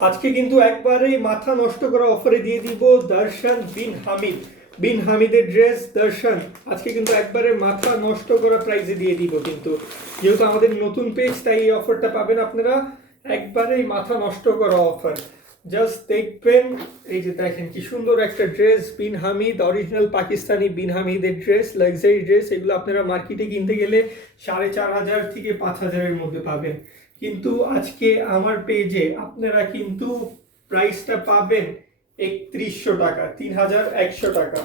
আজকে কিন্তু একবারেই মাথা নষ্ট করা অফারে দিয়ে দিব দর্শন বিন হামিদের ড্রেস দর্শন। আজকে কিন্তু একবারে মাথা নষ্ট করা প্রাইসে দিয়ে দিব, কিন্তু যেহেতু আমাদের নতুন পেজ তাই এই অফারটা পাবেন আপনারা। একবারেই মাথা নষ্ট করা অফার, জাস্ট দেখবেন। এই যে দেখেন কি সুন্দর একটা ড্রেস, বিন হামিদ অরিজিনাল পাকিস্তানি বিন হামিদের ড্রেস, লাক্সারি ড্রেস। এগুলো আপনারা মার্কেটে কিনতে গেলে 4,500 থেকে 5,000-এর মধ্যে পাবেন, কিন্তু আজকে আমার পেজে আপনারা কিন্তু প্রাইসটা পাবেন 3100 টাকা, 3,100 টাকা।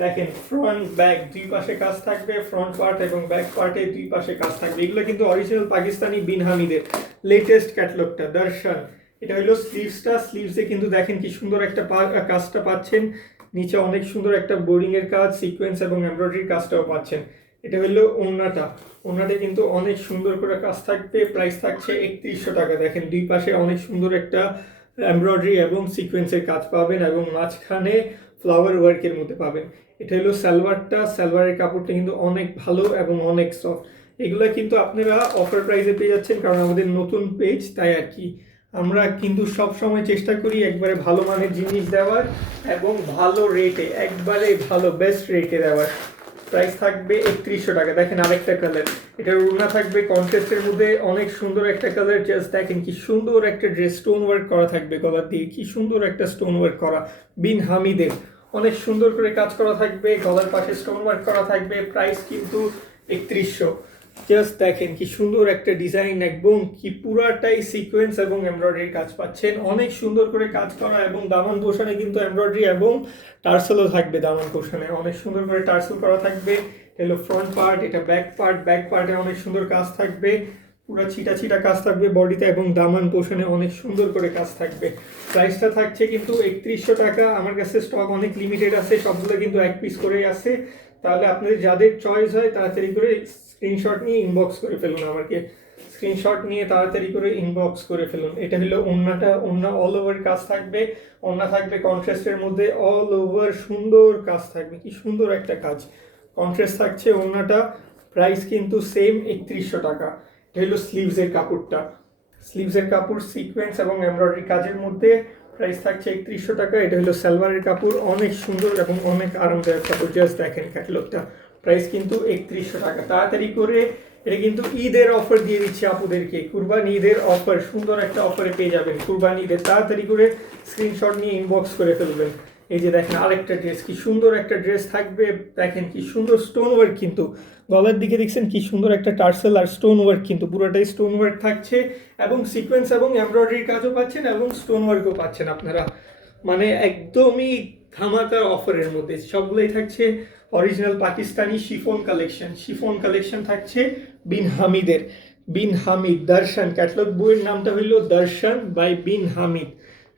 দেখেন ফ্রন্ট ব্যাক দুই পাশে কাজ থাকবে, ফ্রন্ট পার্ট এবং ব্যাক পার্টে দুই পাশে কাজ থাকবে। এগুলো কিন্তু অরিজিনাল পাকিস্তানি বিন হামিদের লেটেস্ট ক্যাটালগটা দর্শন। এটা হলো স্লিভসটা, স্লিভসে কিন্তু দেখেন কি সুন্দর একটা কাজটা পাচ্ছেন, নিচে অনেক সুন্দর একটা বোরিং এর কাজ, সিকোয়েন্স এবং এমব্রয়ডারির কাজটাও পাচ্ছেন। এটা হলো ওড়নাটা, ওড়নাতে কিন্তু অনেক সুন্দর করে কাজ থাকবে, প্রাইস থাকছে 3100 টাকা। দেখেন দুই পাশে অনেক সুন্দর একটা এমব্রয়ডারি এবং সিকোয়েন্সের কাজ পাবেন এবং মাঝখানে ফ্লাওয়ার ওয়ার্কের মধ্যে পাবেন। এটা হলো সালোয়ারটা, সালোয়ারের কাপড়টা কিন্তু অনেক ভালো এবং অনেক সফট। এগুলো কিন্তু আপনারা অফার প্রাইসে পেয়ে যাচ্ছেন, কারণ আমাদের নতুন পেজ তাই আর কি। আমরা কিন্তু সব সময় চেষ্টা করি একবারে ভালো মানের জিনিস দেওয়ার এবং ভালো রেটে, একবারে ভালো বেস্ট রেটে দেওয়ার। প্রাইস থাকবে 3100 টাকা। দেখেন আরেকটা কালার, এটার ওড়না থাকবে কন্ট্রাস্টের মধ্যে, অনেক সুন্দর একটা কালার। জাস্ট দেখেন কি সুন্দর একটা ড্রেস, স্টোন ওয়ার্ক করা থাকবে গলার দিয়ে, কি সুন্দর একটা স্টোন ওয়ার্ক করা বিন হামিদের, অনেক সুন্দর করে কাজ করা থাকবে, গলার পাশে স্টোন ওয়ার্ক করা থাকবে। প্রাইস কিন্তু 3100। জাস্ট দেখেন কি সুন্দর একটা ডিজাইন, এবং কি পুরাটাই সিকোয়েন্স এবং এমব্রয়ডারি কাজ পাচ্ছেন, অনেক সুন্দর করে কাজ করা। এবং দামান পোশানে কিন্তু এমব্রয়ডারি এবং টার্সেলও থাকবে, দামান পোশানে অনেক সুন্দর করে টার্সেল করা থাকবে। এলো ফ্রন্ট পার্ট, এটা ব্যাক পার্ট, ব্যাক পার্টে অনেক সুন্দর কাজ থাকবে, পুরো ছিটা ছিটা কাজ থাকবে বডিতে, এবং দামান পোশানে অনেক সুন্দর করে কাজ থাকবে। প্রাইসটা থাকছে কিন্তু 3100 টাকা। আমার কাছে স্টক অনেক লিমিটেড আছে, সবগুলো কিন্তু এক পিস করেই আছে। তাহলে আপনাদের যাদের চয়েস হয় তাড়াতাড়ি করে স্ক্রিনশট নিয়ে ইনবক্স করে ফেলুন আমাকে, স্ক্রিনশট নিয়ে তাড়াতাড়ি করে ইনবক্স করে ফেলুন। এটা হলো ওড়নাটা, ওড়না অল ওভার কাজ থাকবে, ওড়না থাকবে কন্ট্রাস্টের মধ্যে, অল ওভার সুন্দর কাজ থাকবে, কি সুন্দর একটা কাজ, কন্ট্রাস্ট থাকছে ওড়নাটা। প্রাইস কিন্তু সেম 3100 টাকা। এটা হলো স্লিভসের কাপড়টা, স্লিভসের কাপড় সিকোয়েন্স এবং এমব্রয়ডারি কাজের মধ্যে, প্রাইস থাকছে 3100 টাকা। এটা হলো সালোয়ারের কাপড়, অনেক সুন্দর এবং অনেক আরামদায়ক কাপড়। জাস্ট দেখেন ক্যাটালগটা, প্রাইস কিন্তু 3100 টাকা। তাড়াতাড়ি করে, এটা কিন্তু ঈদের অফার দিয়ে দিচ্ছি আপুদেরকে, কুরবানি ঈদের অফার, সুন্দর একটা অফারে পেয়ে যাবেন কুরবানি ঈদের। তাড়াতাড়ি করে স্ক্রিনশট নিয়ে ইনবক্স করে ফেলবেন। এই যে দেখেন আরেকটা ড্রেস, কি সুন্দর একটা ড্রেস থাকবে। দেখেন কি সুন্দর স্টোন ওয়ার্ক, কিন্তু গলার দিকে দেখছেন কি সুন্দর একটা টার্সেল আর স্টোন ওয়ার্ক, কিন্তু পুরোটাই স্টোন ওয়ার্ক থাকছে, এবং সিকোয়েন্স এবং এমব্রয়ডারির কাজও পাচ্ছেন এবং স্টোন ওয়ার্কও পাচ্ছেন আপনারা। মানে একদমই ধামাকার অফারের মধ্যে সবগুলোই থাকছে। Original Pakistani chiffon collection, chiffon collection থাকছে বিন হামিদের, বিন হামিদ দর্শন। ক্যাটালগ বইয়ের নামটা হইল দর্শন বাই বিন হামিদ।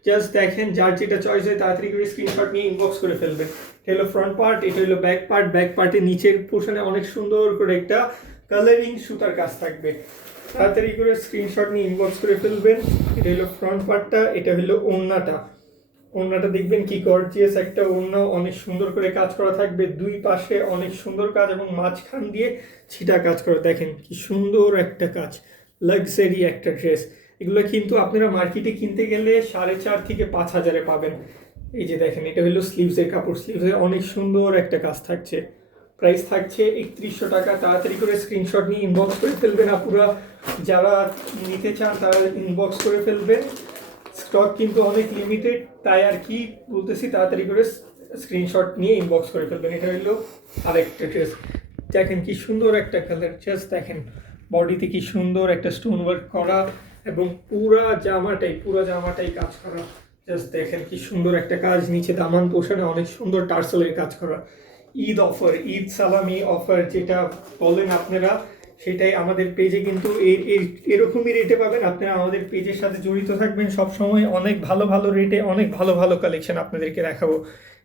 জাস্ট দেখেন, যার যেটা চয়েস হয় তাড়াতাড়ি করে স্ক্রিনশট নিয়ে ইনবক্স করে ফেলবেন। এটা হলো ফ্রন্ট পার্ট, এটা হলো ব্যাক পার্ট, ব্যাক পার্টের নিচের পোর্শনে অনেক সুন্দর করে একটা কালারিং সুতার কাজ থাকবে। তাড়াতাড়ি করে স্ক্রিনশট নিয়ে ইনবক্স করে ফেলবেন। এটা হলো ফ্রন্ট পার্টটা, এটা হলো ওড়নাটা, ওড়নাটা দেখবেন কি গর্জিয়াস একটা ওড়না, অনেক সুন্দর করে কাজ করা থাকবে, দুই পাশে অনেক সুন্দর কাজ এবং মাঝখান দিয়ে ছিটা কাজ করা। দেখেন কি সুন্দর একটা কাজ, লাক্সারি একটা ড্রেস। এগুলো কিন্তু আপনারা মার্কেটে কিনতে গেলে 4,500 থেকে 5,000-এ পাবেন। এই যে দেখেন, এটা হলো স্লিভসের কাপড়, স্লিভসে অনেক সুন্দর একটা কাজ থাকছে। প্রাইস থাকছে 3100 টাকা। তাড়াতাড়ি করে স্ক্রিনশট নিয়ে ইনবক্স করে ফেলবেন আপুরা, যারা নিতে চান তারা ইনবক্স করে ফেলবেন। স্টক কিন্তু অনেক লিমিটেড, তাই আর কি বলতেছি, তাড়াতাড়ি করে স্ক্রিনশট নিয়ে ইনবক্স করে ফেলবেন। এটা হলো আরেকটা ড্রেস, দেখেন কি সুন্দর একটা কালার। জাস্ট দেখেন বডিতে কি সুন্দর একটা স্টোন ওয়ার্ক করা, এবং পুরা জামাটাই কাজ করা। জাস্ট দেখেন কি সুন্দর একটা কাজ, নিচে দামান পোষণে অনেক সুন্দর টার্সেলের কাজ করা। ঈদ অফার, ঈদ সালামি অফার যেটা বলেন আপনারা, সেটাই আমাদের পেজে কিন্তু এরকমই রেটে পাবেন। আপনারা আমাদের পেজের সাথে জড়িত থাকবেন সব সময়, অনেক ভালো ভালো রেটে অনেক ভালো ভালো কালেকশন আপনাদেরকে দেখাবো।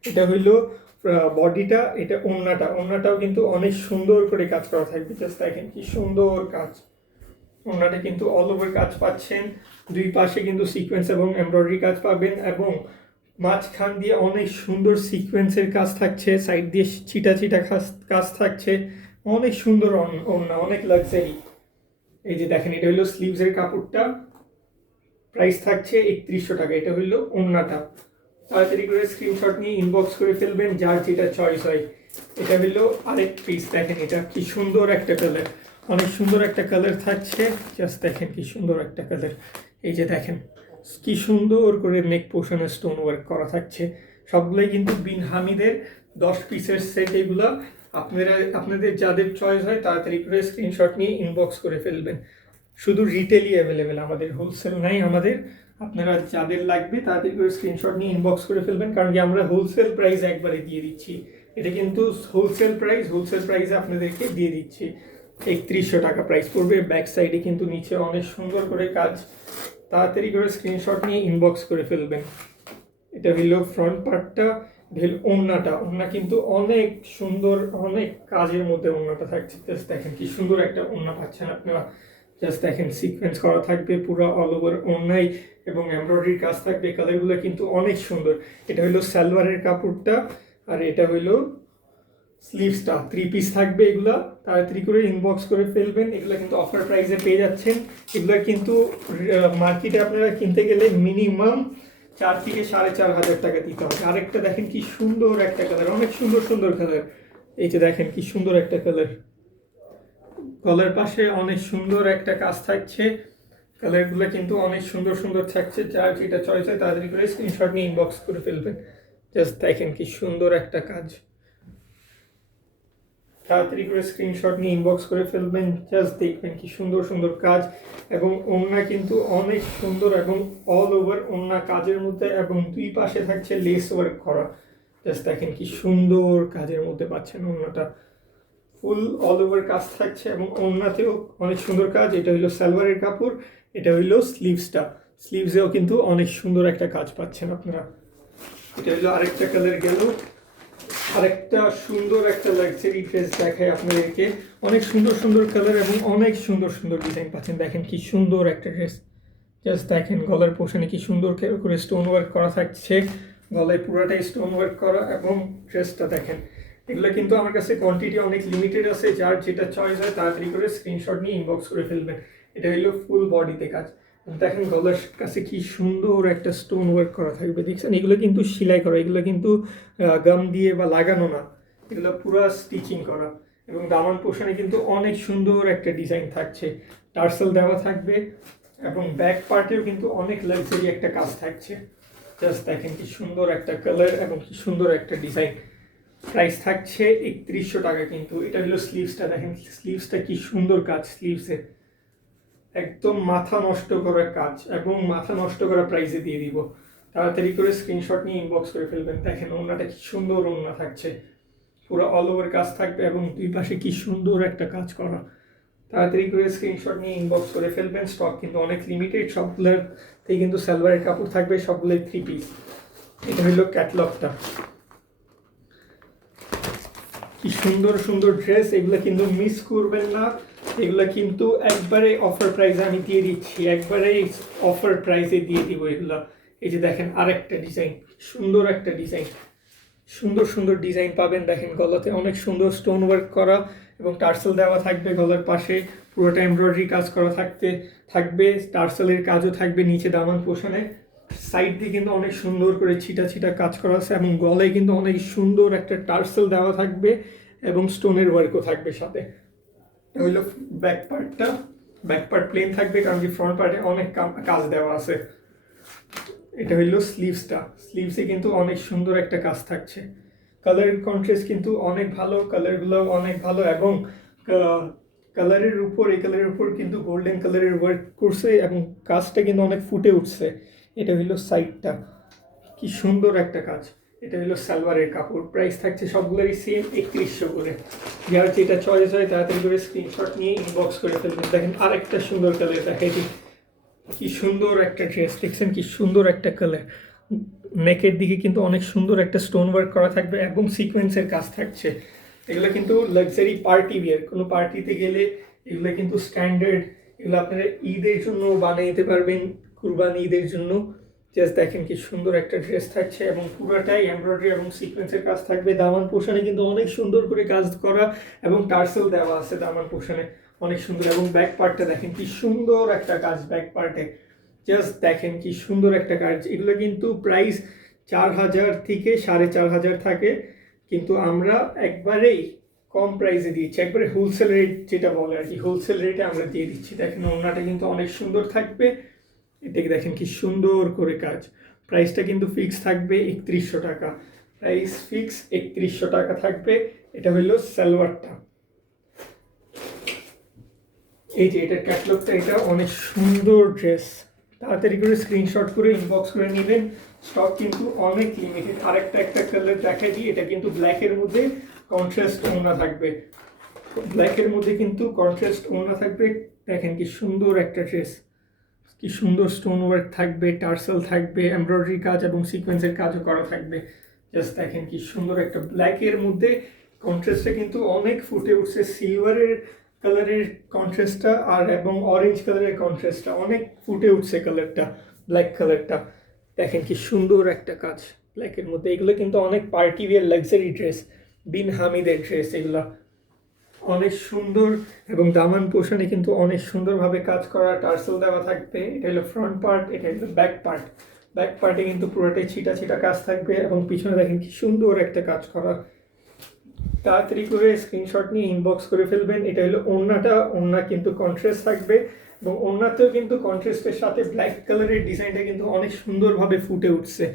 এটা হইলো বডিটা, এটা ওড়নাটা, ওড়নাটাও কিন্তু অনেক সুন্দর করে কাজ করা থাকবে। জাস্ট দেখেন কি সুন্দর কাজ, ওড়নাটা কিন্তু অল ওভার কাজ পাচ্ছেন, দুই পাশে কিন্তু সিকোয়েন্স এবং এমব্রয়ডারি কাজ পাবেন, এবং মাঝখান দিয়ে অনেক সুন্দর সিকোয়েন্সের কাজ থাকছে, সাইড দিয়ে ছিটা ছিটা কাজ থাকছে, অনেক সুন্দর ওড়না, অনেক লাক্সারি। এই যে দেখেন, এটা হলো স্লিভসের কাপড়টা, প্রাইস থাকছে 3100 টাকা। এটা হইলো ওড়নাটা। তাড়াতাড়ি করে স্ক্রিনশট নিয়ে ইনবক্স করে ফেলবেন যার যেটা চয়েস হয়। এটা হইলো আরেক পিস, দেখেন এটা কি সুন্দর একটা কালার, অনেক সুন্দর একটা কালার থাকছে। জাস্ট দেখেন কি সুন্দর একটা কালার। এই যে দেখেন কি সুন্দর করে নেক পোর্শনে স্টোন ওয়ার্ক করা থাকছে। সবগুলোই কিন্তু বিন হামিদের 10 পিসের সেট। এগুলো আপনাদের যাদের চয়েস হয় তাড়াতাড়ি করে স্ক্রিনশট নিয়ে ইনবক্স করে ফেলবেন। শুধু রিটেলই অ্যাভেলেবেল, আমাদের হোলসেল নাই আমাদের। আপনারা যাদের লাগবে তাড়াতাড়ি করে স্ক্রিনশট নিয়ে ইনবক্স করে ফেলবেন, কারণ কি আমরা হোলসেল প্রাইস একবারে দিয়ে দিচ্ছি। এটা কিন্তু হোলসেল প্রাইসে আপনাদেরকে দিয়ে দিচ্ছি। 3100 টাকা প্রাইস পড়বে। ব্যাক সাইডে কিন্তু নিচে অনেক সুন্দর করে কাজ। তাড়াতাড়ি করে স্ক্রিনশট নিয়ে ইনবক্স করে ফেলবেন। এটা হলো ফ্রন্ট পার্টটা। ওড়না কিন্তু অনেক সুন্দর, অনেক কাজের মধ্যে ওড়নাটা থাকছে। জাস্ট দেখেন কি সুন্দর একটা ওড়না পাচ্ছেন আপনারা। জাস্ট দেখেন সিকোয়েন্স করা থাকবে পুরো অল ওভার ওড়নায় এবং এমব্রয়ডারির কাজ থাকবে। কালারগুলো কিন্তু অনেক সুন্দর। এটা হলো সালোয়ারের কাপড়টা, আর এটা হলো স্লিভসটা। 3 পিস থাকবে এগুলা। তাড়াতাড়ি করে ইনবক্স করে ফেলবেন। এগুলো কিন্তু অফার প্রাইসে পেয়ে যাচ্ছেন। এগুলো কিন্তু মার্কেটে আপনারা কিনতে গেলে মিনিমাম 4 থেকে 4500 টাকা দিতে হবে। আরেকটা দেখেন কি সুন্দর একটা কালার, অনেক সুন্দর সুন্দর কালার। এই যে দেখেন কি সুন্দর একটা কালার। গলার পাশে অনেক সুন্দর একটা কাজ থাকছে। কালারগুলো কিন্তু অনেক সুন্দর সুন্দর থাকছে। যার যেটা চয়েস হয় তাড়াতাড়ি করে স্ক্রিনশট নিয়ে ইনবক্স করে ফেলবেন। জাস্ট দেখেন কি সুন্দর একটা কাজ। তাড়াতাড়ি করে স্ক্রিনশট নিয়ে ইনবক্স করে ফেলবেন। জাস্ট দেখবেন কি সুন্দর সুন্দর কাজ। এবং ওড়না কিন্তু অনেক সুন্দর এবং অল ওভার ওড়না কাজের মধ্যে, এবং 2 পাশে থাকছে লেস ওয়ার্ক করা। জাস্ট দেখেন কি সুন্দর কাজের মধ্যে পাচ্ছেন। ওড়নাটা ফুল অল ওভার কাজ থাকছে এবং ওড়নাতেও অনেক সুন্দর কাজ। এটা হইলো সালোয়ারের কাপড়। এটা হইলো স্লিভসেও কিন্তু অনেক সুন্দর একটা কাজ পাচ্ছেন আপনারা। এটা হইলো আরেকটা কালার গেল। আরেকটা সুন্দর একটা লাক্সারি ড্রেস দেখায় আপনাদেরকে। অনেক সুন্দর সুন্দর কালার এবং অনেক সুন্দর সুন্দর ডিজাইন পাচ্ছেন। দেখেন কি সুন্দর একটা ড্রেস। জাস্ট দেখেন গলার পোর্শনে কি সুন্দর করে স্টোন ওয়ার্ক করা থাকছে। গলায় পুরোটাই স্টোন ওয়ার্ক করা এবং ড্রেসটা দেখেন। এগুলো কিন্তু আমার কাছে কোয়ান্টিটি অনেক লিমিটেড আছে। যার যেটা চয়েস হয় তাড়াতাড়ি করে স্ক্রিনশট নিয়ে ইনবক্স করে ফেলবেন। এটা হইলো ফুল বডিতে কাজ। দেখেন গলার কাছে কি সুন্দর একটা স্টোন ওয়ার্ক করা থাকবে। দেখছেন এগুলো কিন্তু সেলাই করা, এগুলো কিন্তু গাম দিয়ে বা লাগানো না, এগুলো পুরো স্টিচিং করা। এবং দামান পোর্শনে কিন্তু অনেক সুন্দর একটা ডিজাইন থাকছে। টার্সেল দেওয়া থাকবে এবং ব্যাক পার্টেও কিন্তু অনেক লাক্সারি একটা কাজ থাকছে। জাস্ট দেখেন কি সুন্দর একটা কালার এবং কি সুন্দর একটা ডিজাইন। প্রাইস থাকছে 3100 টাকা। কিন্তু এটা হলো স্লিভসটা। দেখেন স্লিভসটা কি সুন্দর কাজ। স্লিভসে একদম মাথা নষ্ট করা কাজ এবং মাথা নষ্ট করা প্রাইসে দিয়ে দিব। তাড়াতাড়ি করে স্ক্রিনশট নিয়ে ইনবক্স করে ফেলবেন। দেখেন ওড়নাটা কি সুন্দর ওড়না থাকছে, পুরো অল ওভার কাজ থাকবে এবং 2 পাশে কি সুন্দর একটা কাজ করা। তাড়াতাড়ি করে স্ক্রিনশট নিয়ে ইনবক্স করে ফেলবেন। স্টক কিন্তু অনেক লিমিটেড। সবগুলোতেই কিন্তু সালোয়ারের কাপড় থাকবে, সবগুলোই 3 পিস। এটা হলো ক্যাটলগটা। কি সুন্দর সুন্দর ড্রেস। এগুলো কিন্তু মিস করবেন না। এগুলো কিন্তু একবারে অফার প্রাইসে আমি দিয়ে দিচ্ছি, একবারে অফার প্রাইসে দিয়ে দিব এগুলো। এই যে দেখেন আরেকটা ডিজাইন, সুন্দর একটা ডিজাইন, সুন্দর সুন্দর ডিজাইন পাবেন। দেখেন গলাতে অনেক সুন্দর স্টোন ওয়ার্ক করা এবং টার্সেল দেওয়া থাকবে। গলার পাশে পুরোটা এমব্রয়ডারি কাজ করা থাকবে। টার্সেলের কাজও থাকবে নিচে দামান পোর্শনে। সাইড দিয়ে কিন্তু অনেক সুন্দর করে ছিটা ছিটা কাজ করা আছে এবং গলায় কিন্তু অনেক সুন্দর একটা টার্সেল দেওয়া থাকবে এবং স্টোনের ওয়ার্কও থাকবে সাথে। হইলো ব্যাক পার্টটা। ব্যাক পার্ট প্লেন থাকবে কারণ কি ফ্রন্ট পার্টে অনেক কাজ দেওয়া আছে। এটা হইলো স্লিভসটা। স্লিভসে কিন্তু অনেক সুন্দর একটা কাজ থাকছে। কালার কন্ট্রাস্ট কিন্তু অনেক ভালো, কালারগুলো অনেক ভালো এবং কালারের উপর কিন্তু গোল্ডেন কালারের ওয়ার্ক করছে এবং কাজটা কিন্তু অনেক ফুটে উঠছে। এটা হইলো সাইডটা, কি সুন্দর একটা কাজ। এটা হলো সালোয়ারের কাপড়। প্রাইস থাকছে সবগুলোরই সেম 3100 করে। যার যেটা চয়েস হয় তাড়াতাড়ি করে স্ক্রিনশট নিয়ে ইনবক্স করে ফেলবেন। দেখেন আরেকটা সুন্দর কালার দেখাই দিই। কি সুন্দর একটা ড্রেস, দেখছেন কি সুন্দর একটা কালার। নেকের দিকে কিন্তু অনেক সুন্দর একটা স্টোন ওয়ার্ক করা থাকবে এবং সিকোয়েন্সের কাজ থাকছে। এগুলো কিন্তু লাক্সারি পার্টি ওয়্যার। কোনো পার্টিতে গেলে এগুলো কিন্তু স্ট্যান্ডার্ড। এগুলো আপনারা ঈদের জন্য বানিয়ে নিতে পারবেন, কুরবানি ঈদের জন্য। জাস্ট দেখেন কি সুন্দর একটা ড্রেস থাকছে এবং পুরোটাই এমব্রয়ডারি এবং সিকোয়েন্সের কাজ থাকবে। দামান পোর্শনে কিন্তু অনেক সুন্দর করে কাজ করা এবং টার্সেল দেওয়া আছে দামান পোর্শনে, অনেক সুন্দর। এবং ব্যাক পার্টটা দেখেন কি সুন্দর একটা কাজ ব্যাক পার্টে। জাস্ট দেখেন কি সুন্দর একটা কাজ। এগুলো কিন্তু প্রাইস 4,000 থেকে 4,500 থাকে, কিন্তু আমরা একবারেই কম প্রাইসে দিচ্ছি, একবারে হোলসেল রেট যেটা বলে আর কি, হোলসেল রেটে আমরা দিয়ে দিচ্ছি। দেখেন ওড়নাটা কিন্তু অনেক সুন্দর থাকবে, এটাকে দেখেন কি সুন্দর করে কাজ। প্রাইসটা কিন্তু ফিক্স থাকবে 3100 টাকা, প্রাইস ফিক্স 3100 টাকা থাকবে। এটা হলো সালোয়ারটা, এই যে এটার ক্যাটালগটা, এটা অনেক সুন্দর ড্রেস। তাড়াতাড়ি করে স্ক্রিনশট করে ইনবক্স করে নেবেন, স্টক কিন্তু অনেক লিমিটেড। আরেকটা একটা কালার দেখাই দিই, এটা কিন্তু ব্ল্যাকের মধ্যে কন্ট্রাস্ট ওড়না থাকবে, ব্ল্যাকের মধ্যে কিন্তু কন্ট্রাস্ট ওড়না থাকবে। দেখেন কি সুন্দর একটা ড্রেস, কি সুন্দর স্টোন ওয়ার্ক থাকবে, টার্সেল থাকবে, এমব্রয়ডারি কাজ এবং সিকোয়েন্সের কাজও করা থাকবে। জাস্ট দেখেন কি সুন্দর একটা ব্ল্যাকের মধ্যে কন্ট্রাস্টটা কিন্তু অনেক ফুটে উঠছে, সিলভারের কালারের কন্ট্রাস্টটা আর এবং অরেঞ্জ কালারের কন্ট্রাস্টটা অনেক ফুটে উঠছে কালারটা, ব্ল্যাক কালারটা। দেখেন কি সুন্দর একটা কাজ ব্ল্যাকের মধ্যে। এগুলো কিন্তু অনেক পার্টি ওয়্যার লাক্সারি ড্রেস, বিন হামিদের ড্রেস এগুলো, অনেক সুন্দর এবং দামান পোর্শনে কিন্তু অনেক সুন্দরভাবে কাজ করা, টার্সেল দেওয়া থাকবে। এটা হলো ফ্রন্ট পার্ট, এটা হলো ব্যাক পার্ট। ব্যাক পার্টে কিন্তু পুরোটাই ছিটা ছিটা কাজ থাকবে এবং পিছনে দেখেন কি সুন্দর একটা কাজ করা। তাড়াতাড়ি করে স্ক্রিনশট নিয়ে ইনবক্স করে ফেলবেন। এটা হলো ওড়নাটা, ওড়না কিন্তু কন্ট্রাস্ট থাকবে এবং ওড়নাতেও কিন্তু কন্ট্রাস্টের সাথে ব্ল্যাক কালারের ডিজাইনটা কিন্তু অনেক সুন্দরভাবে ফুটে উঠছে।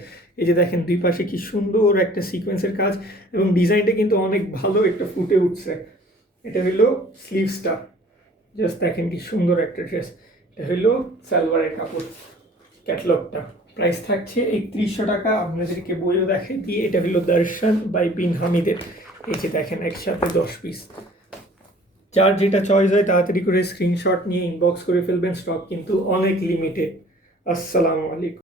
এই যে দেখেন দুই পাশে কি সুন্দর একটা সিকোয়েন্সের কাজ এবং ডিজাইনটা কিন্তু অনেক ভালো একটা ফুটে উঠছে। এটা হলো স্লিভসটা, জাস্ট দেখেন কি সুন্দর একটা ড্রেস। এটা হলো সালোয়ারের কাপড়, ক্যাটালগটা প্রাইস থাকছে 3100 টাকা। আপনাদেরকে বইও দেখে দিয়ে, এটা হলো দর্শন বাই বিন হামিদের। এই যে দেখেন একসাথে 10 পিস। যার যেটা চয়েস হয় তাড়াতাড়ি করে স্ক্রিনশট নিয়ে ইনবক্স করে ফেলবেন, স্টক কিন্তু অনেক লিমিটেড। আসসালামু আলাইকুম।